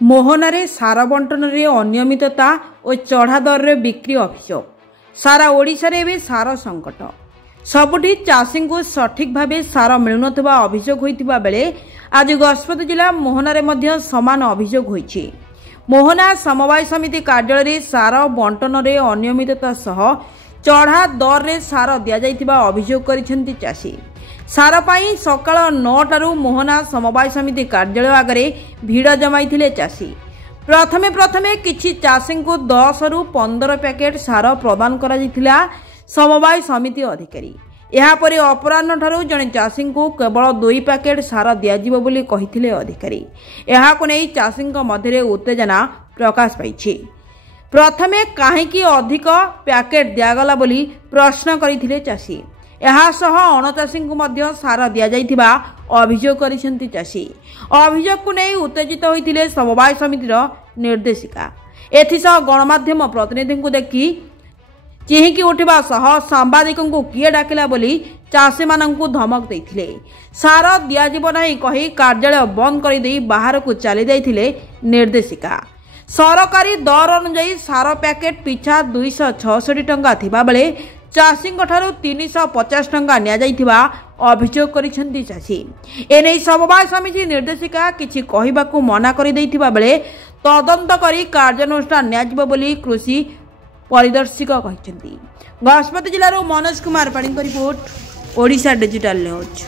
मोहनारे सार बंटन अनियमितता और चढ़ा दर रे बिक्री अभियोग सारा ओडिशा रे एबे सार संकट सबुठी चाषी को सठिक भावे सार मिलुनथबा अभियोग होइतिबा बेले आज गजपति जिला मोहनारे मध्य समान अभियोग होइछि। मोहना समवाय समिति कार्यालय सार बंटन रे अनियमितता सह चढ़ा दर रे सार दिया जाइतिबा अभियोग करिसेंति चाषी। सार पाई सकाळ 9 टारू मोहना समवाय समिति कार्यालय आगरे भीड़ जमाइथिले चाषी। प्रथमे किछि चाषी को 10 रु 15 पैकेट सार प्रदान करा जाइथिला समवाय समिति अधिकारी। यापरे अपराह्न ठारू जने चाषी को केवल 2 पैकेट सार दियाजिबो बोली कहिथिले अधिकारी। एहाको नै चाषीक मध्यरे उत्तेजना प्रकाश पाइछि। प्रथमे काहेकि अधिक पैकेट दियागला बोली प्रश्न करिथिले चाषी। एहासह अणचाषी को मध्य सार दिया जाइथिबा अभियोग करिसेंति चाषी। अभियोग को नै उत्तेजित होइथिले समवाय समितिर निर्देशिका। एथिसह गणमाध्यम प्रतिनिधि को देखि चिहिकी उठिबा सह सांबादिकों को किए डाकिला बोली चाषी मानंकु धमक देथिले। सार दियाजिबो नै कहि कार्यालय बंद करि देई बाहर को चली जाइथिले निर्देशिका। सरकारी दर अनुसार सार पैकेट पिछा 266 टंका थिबा बेले चाषी 350 टंका निया जाइथिबा अभियोग करिसेंति चाषी। एनै समवाय समिति निर्देशिका किछि कहिबाकू मना करि दैथिबा बेले तदंत करी कार्यानुष्ठान नियाजिबो बोली कृषि परिदर्शक कहिसेंति। गजपति जिल्लारो मनोज कुमार पाणी को रिपोर्ट ओडिशा डिजिटल न्यूज।